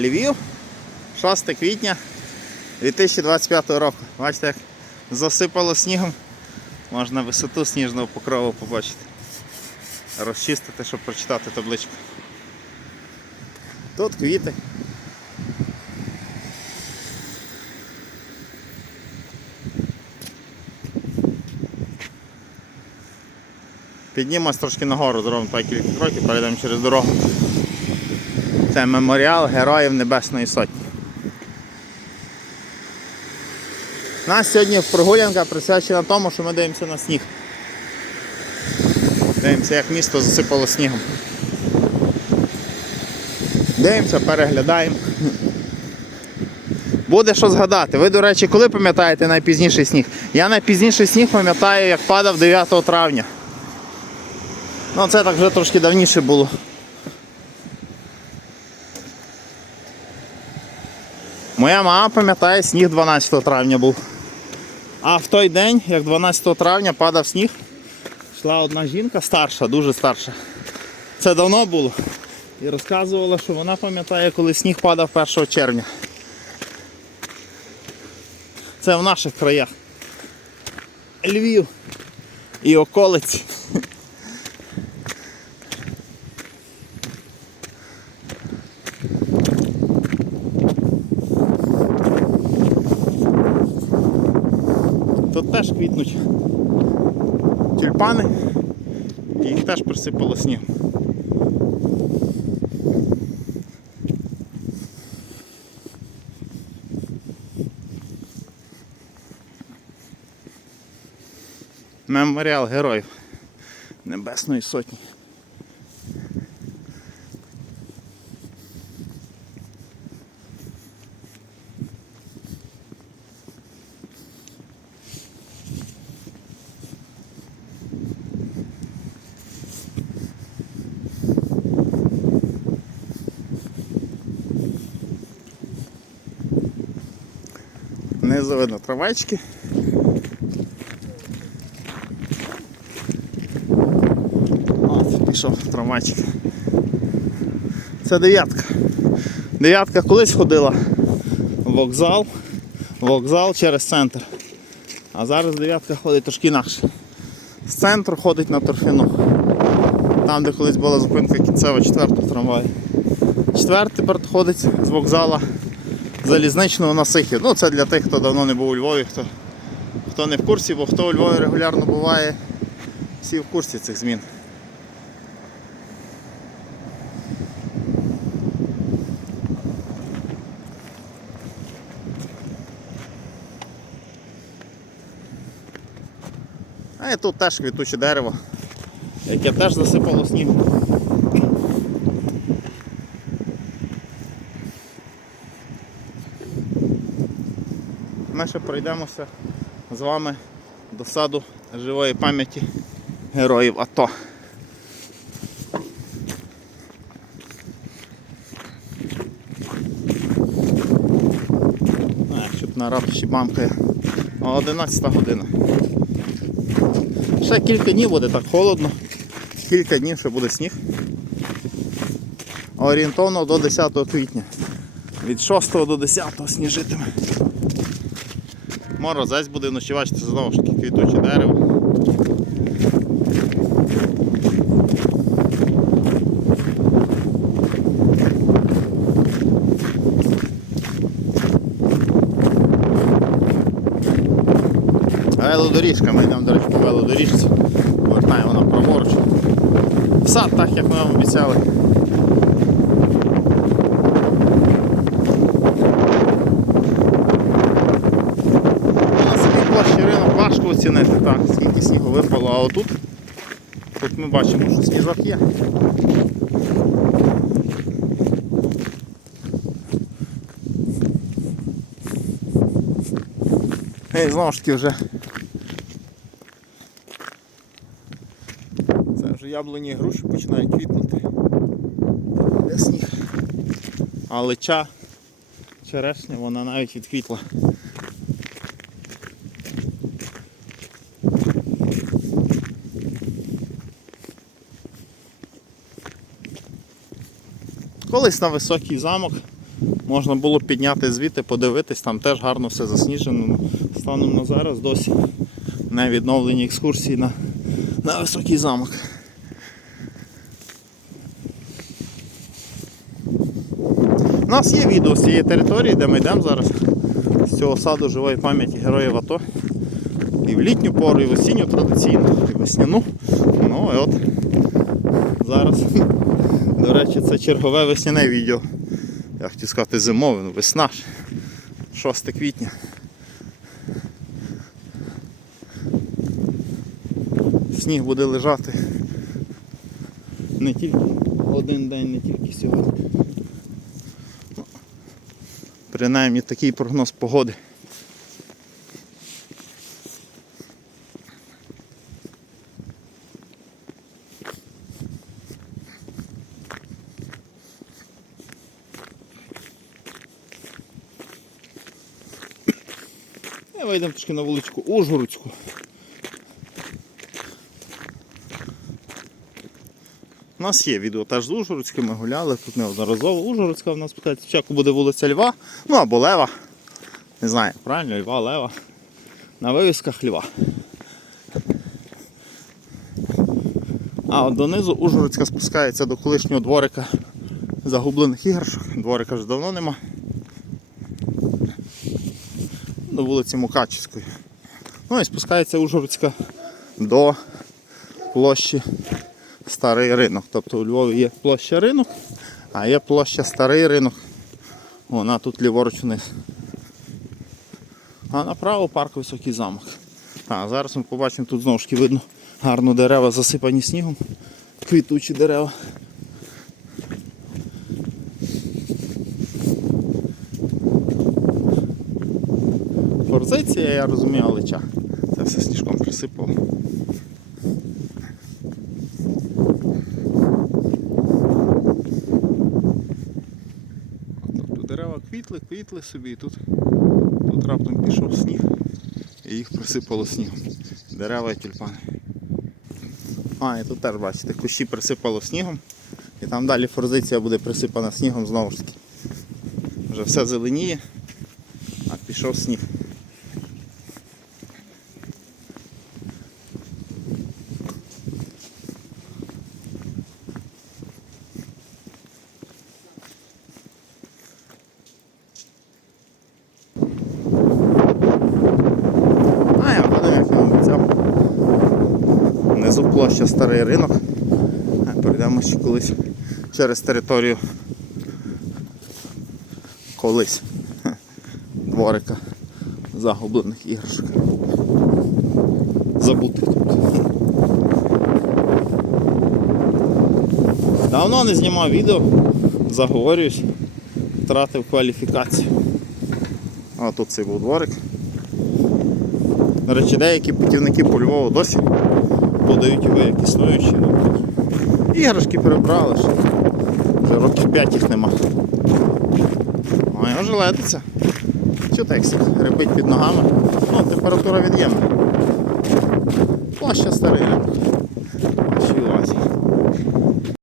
Львів 6 квітня 2025 року. Бачите, як засипало снігом. Можна висоту сніжного покрову побачити. Розчистити, щоб прочитати табличку. Тут квіти. Піднімемось трошки нагору, зробимо так кілька кроків, перейдемо через дорогу. Це меморіал Героїв Небесної Сотні. У нас сьогодні прогулянка присвячена тому, що ми дивимося на сніг. Дивимося, як місто засипало снігом. Дивимося, переглядаємо. Буде що згадати. Ви, до речі, коли пам'ятаєте найпізніший сніг? Я найпізніший сніг пам'ятаю, як падав 9 травня. Ну це так вже трошки давніше було. Моя мама пам'ятає, сніг 12 травня був. А в той день, як 12 травня падав сніг, йшла одна жінка старша, дуже старша. Це давно було. І розказувала, що вона пам'ятає, коли сніг падав 1 червня. Це в наших краях. Львів і околиці. Тут теж квітнуть тюльпани, і їх теж присипало снігом. Меморіал героїв Небесної Сотні. Внизу видно травачки. От, пішов трамвайчик. Це дев'ятка. Дев'ятка колись ходила вокзал, вокзал через центр. А зараз дев'ятка ходить трошки інакше. З центру ходить на торфяну. Там, де колись була зупинка кінцева четвертого трамваю. Четвертий тепер з вокзала залізничного насихів. Ну це для тих, хто давно не був у Львові, хто, хто не в курсі, бо хто у Львові регулярно буває, всі в курсі цих змін. А і тут теж квітуче дерево, яке теж засипало снігом. Ми ще пройдемося з вами до саду живої пам'яті героїв АТО. А, щоб на ратуші мамкає. А 11 година. Ще кілька днів буде так холодно. Кілька днів ще буде сніг. Орієнтовно до 10 квітня. Від 6 до 10 сніжитиме. Морозець буде ночувати, це знову ж таки квітуче дерево. Велодоріжка, ми йдемо, до речі, по велодоріжці. Повертаємо вона праворуч. Сад, так як ми вам обіцяли. На самій площі ринок важко оцінити, так, скільки снігу випало, а отут тут ми бачимо, що сніжок є. І знову ж таки вже це вже яблуні і груші починають квітнути. Де сніг. А лича черешня, вона навіть відквітла. Колись на високий замок Можна було підняти звідти, подивитись, там теж гарно все засніжено. Станом на зараз досі не відновлені екскурсії на, на високий замок. У нас є відео з цієї території, де ми йдемо зараз з цього саду живої пам'яті героїв АТО. І в літню пору, і в осінню традиційно, і весняну. Ну і от зараз, до речі, це чергове весняне відео. Я хотів сказати зимове, ну весна ж. 6 квітня. Сніг буде лежати не тільки один день, не тільки сьогодні. Ну, Принаймні такий прогноз погоди. І вийдемо трішки на вуличку Ужгородську. У нас є відео теж з Ужгородським, ми гуляли, тут неодноразово. Ужгородська в нас спочатку буде вулиця Льва, ну або Лева. Не знаю, правильно, Льва, Лева. На вивісках Льва. А от донизу Ужгородська спускається до колишнього дворика загублених іграшок. Дворика вже давно нема. До вулиці Мукачівської. Ну і спускається Ужгородська до площі Старий ринок. Тобто у Львові є площа ринок, а є площа Старий ринок. Вона тут ліворуч вниз. А направо парк Високий замок. А зараз ми побачимо, тут знову ж таки видно гарно дерева засипані снігом. Квітучі дерева. Форзиція, я розумію, алича. Це все сніжком присипало. Тобто дерева квітли, квітли собі і тут, тут раптом пішов сніг і їх присипало снігом. Дерева і тюльпани. А, і тут теж бачите, кущі присипало снігом. І там далі форзиція буде присипана снігом знову ж таки. Вже все зеленіє, а пішов сніг. А, я подивив, як я вам обіцяв. Внизу площа старий ринок. Пройдемо ще колись через територію колись дворика загублених іграшок. Забутих тут. Давно не знімав відео, заговорююсь, втратив кваліфікацію. А тут цей був дворик. До речі, деякі путівники по Львову досі подають його як існуючі. Ну, іграшки перебрали, ще, вже років 5 їх нема. А його вже летиться. Що тексик? Репить під ногами. Ну, температура від'ємна. Плаща старий.